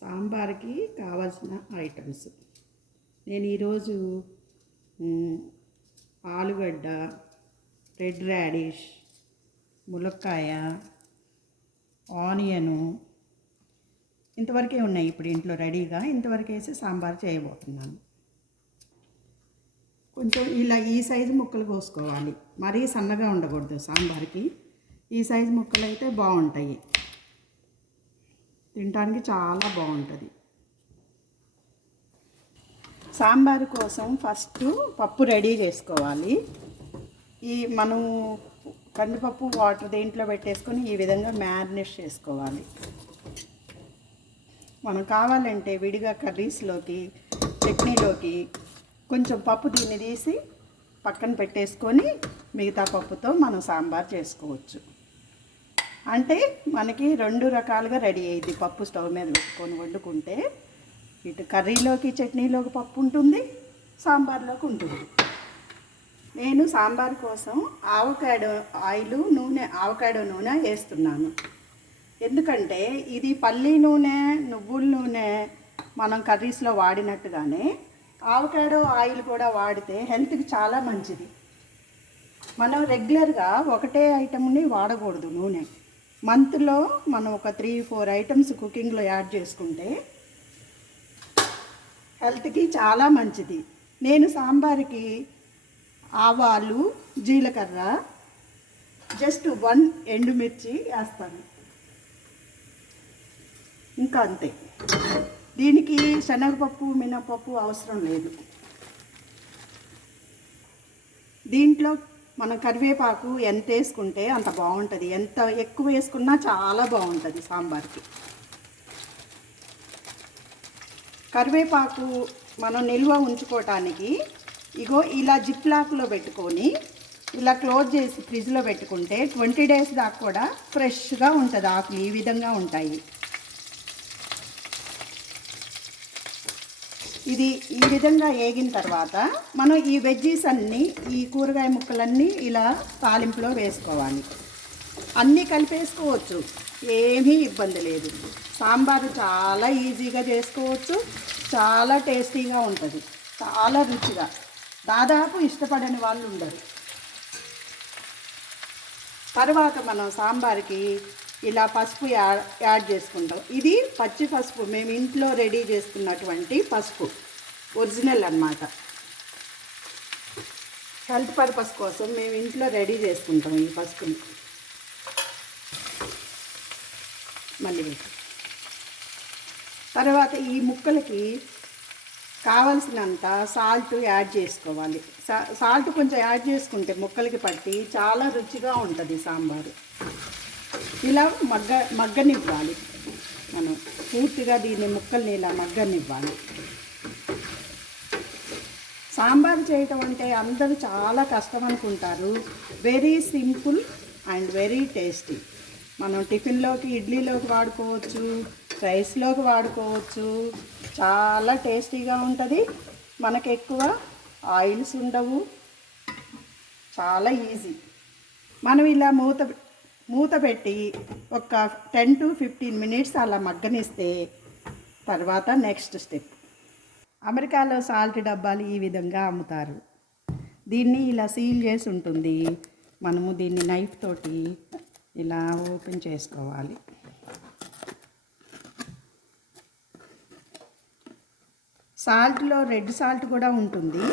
సాంబార్కి కావాల్సిన ఐటమ్స్ నేను ఈరోజు ఆలుగడ్డ, రెడ్ రాడిష్, ములక్కాయ, ఆనియను ఇంతవరకే ఉన్నాయి. ఇప్పుడు ఇంట్లో రెడీగా ఇంతవరకు వేసి సాంబార్ చేయబోతున్నాను. కొంచెం ఇలా ఈ సైజు ముక్కలు కోసుకోవాలి, మరీ సన్నగా ఉండకూడదు. సాంబార్కి ఈ సైజు ముక్కలు అయితే బాగుంటాయి, తినడానికి చాలా బాగుంటుంది. సాంబారు కోసం ఫస్ట్ పప్పు రెడీ చేసుకోవాలి. మనం కందిపప్పు వాటర్ దేంట్లో పెట్టేసుకొని ఈ విధంగా మ్యారినేట్ చేసుకోవాలి. మనం కావాలంటే విడిగా కర్రీస్లోకి, చట్నీలోకి కొంచెం పప్పు దీన్ని తీసి పక్కన పెట్టేసుకొని మిగతా పప్పుతో మనం సాంబార్ చేసుకోవచ్చు. అంటే మనకి 2 రకాలుగా రెడీ అయ్యింది. పప్పు స్టవ్ మీద పెట్టుకొని వండుకుంటే ఇటు కర్రీలోకి, చట్నీలోకి పప్పు ఉంటుంది, సాంబార్లోకి ఉంటుంది. నేను సాంబార్ కోసం ఆవకాడో నూనె వేస్తున్నాను. ఎందుకంటే ఇది పల్లి నూనె, నువ్వుల నూనె మనం కర్రీస్లో వాడినట్టుగానే ఆవకాడో ఆయిల్ కూడా వాడితే హెల్త్కి చాలా మంచిది. మనం రెగ్యులర్గా ఒకటే ఐటమ్ని వాడకూడదు. నూనె మంత్లో మనం ఒక 3-4 ఐటమ్స్ కుకింగ్లో యాడ్ చేసుకుంటే హెల్త్కి చాలా మంచిది. నేను సాంబార్కి ఆవాలు, జీలకర్ర, జస్ట్ 1 ఎండుమిర్చి వేస్తాను, ఇంకా అంతే. దీనికి శనగపప్పు, మినపప్పు అవసరం లేదు. దీంట్లో మనం కరివేపాకు ఎంత వేసుకుంటే అంత బాగుంటుంది. ఎంత ఎక్కువ వేసుకున్నా చాలా బాగుంటుంది సాంబార్కి. కరివేపాకు మనం నిల్వ ఉంచుకోవటానికి ఇగో ఇలా జిప్లాక్లో పెట్టుకొని ఇలా క్లోజ్ చేసి ఫ్రిడ్జ్లో పెట్టుకుంటే 20 డేస్ దాకా కూడా ఫ్రెష్గా ఉంటుంది. ఆకులు ఈ విధంగా ఉంటాయి. ఇది ఈ విధంగా వేగిన తర్వాత మనం ఈ వెజ్జీస్ అన్నీ, ఈ కూరగాయ ముక్కలన్నీ ఇలా తాలింపులో వేసుకోవాలి. అన్నీ కలిపేసుకోవచ్చు, ఏమీ ఇబ్బంది లేదు. సాంబారు చాలా ఈజీగా చేసుకోవచ్చు, చాలా టేస్టీగా ఉంటుంది, చాలా రుచిగా. దాదాపు ఇష్టపడని వాళ్ళు ఉండరు. తర్వాత మనం సాంబార్కి ఇలా పసుపు యాడ్ చేసుకుంటాం. ఇది పచ్చి పసుపు, మేము ఇంట్లో రెడీ చేసుకున్నటువంటి పసుపు, ఒరిజినల్ అన్నమాట. హెల్త్ పర్పస్ కోసం మేము ఇంట్లో రెడీ చేసుకుంటాం ఈ పసుపుని. మళ్ళీ తర్వాత ఈ ముక్కలకి కావలసినంత సాల్ట్ యాడ్ చేసుకోవాలి. సాల్ట్ కొంచెం యాడ్ చేసుకుంటే ముక్కలకి పట్టి చాలా రుచిగా ఉంటుంది సాంబారు. ఇలా మగ్గనివ్వాలి. మనం పూర్తిగా దీన్ని ముక్కల్ని ఇలా మగ్గనివ్వాలి. సాంబార్ చేయటం అంటే అందరూ చాలా కష్టం అనుకుంటారు. Very simple and very tasty. మనం టిఫిన్లోకి, ఇడ్లీలోకి వాడుకోవచ్చు, రైస్లోకి వాడుకోవచ్చు. చాలా టేస్టీగా ఉంటుంది. మనకు ఎక్కువ ఆయిల్స్ ఉండవు, చాలా ఈజీ. మనం ఇలా మూత పెట్టి ఒక 10 to 15 మినిట్స్ అలా మగ్గనిస్తే తర్వాత నెక్స్ట్ స్టెప్. అమెరికాలో సాల్ట్ డబ్బాలు ఈ విధంగా అమ్ముతారు. దీన్ని ఇలా సీల్ చేసి ఉంటుంది. మనము దీన్ని నైఫ్ తోటి ఇలా ఓపెన్ చేసుకోవాలి. సాల్ట్లో రెడ్ సాల్ట్ కూడా ఉంటుంది.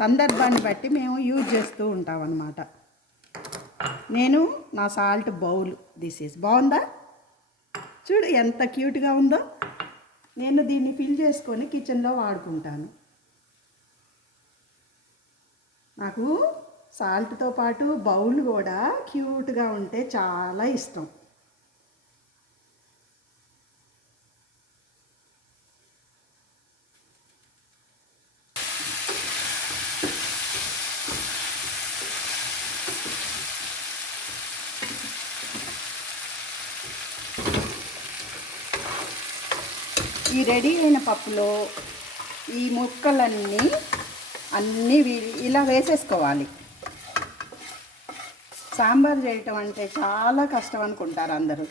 సందర్భాన్ని బట్టి మేము యూజ్ చేస్తూ ఉంటాం అన్నమాట. నేను నా సాల్ట్ బౌల్ బాగుందా? చూడు ఎంత క్యూట్గా ఉందో. నేను దీన్ని ఫిల్ చేసుకొని కిచెన్లో వాడుకుంటాను. నాకు సాల్ట్తో పాటు బౌల్ కూడా క్యూట్గా ఉంటే చాలా ఇష్టం. ఈ రెడీ అయిన పప్పులో ఈ ముక్కలన్నీ ఇలా వేసేసుకోవాలి. సాంబార్ చేయటం అంటే చాలా కష్టం అనుకుంటారు అందరూ.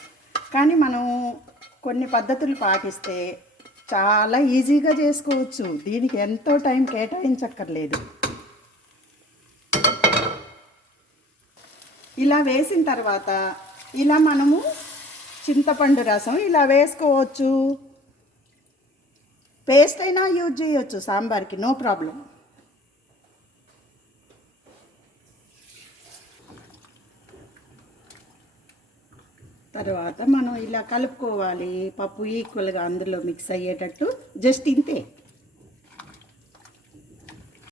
కానీ మనం కొన్ని పద్ధతులు పాటిస్తే చాలా ఈజీగా చేసుకోవచ్చు. దీనికి ఎంతో టైం కేటాయించక్కర్లేదు. ఇలా వేసిన తర్వాత ఇలా మనము చింతపండు రసం ఇలా వేసుకోవచ్చు. పేస్ట్ అయినా యూజ్ చేయొచ్చు సాంబార్కి, నో ప్రాబ్లం. తర్వాత మనం ఇలా కలుపుకోవాలి. పప్పు ఈక్వల్గా అందులో మిక్స్ అయ్యేటట్టు, జస్ట్ ఇంతే.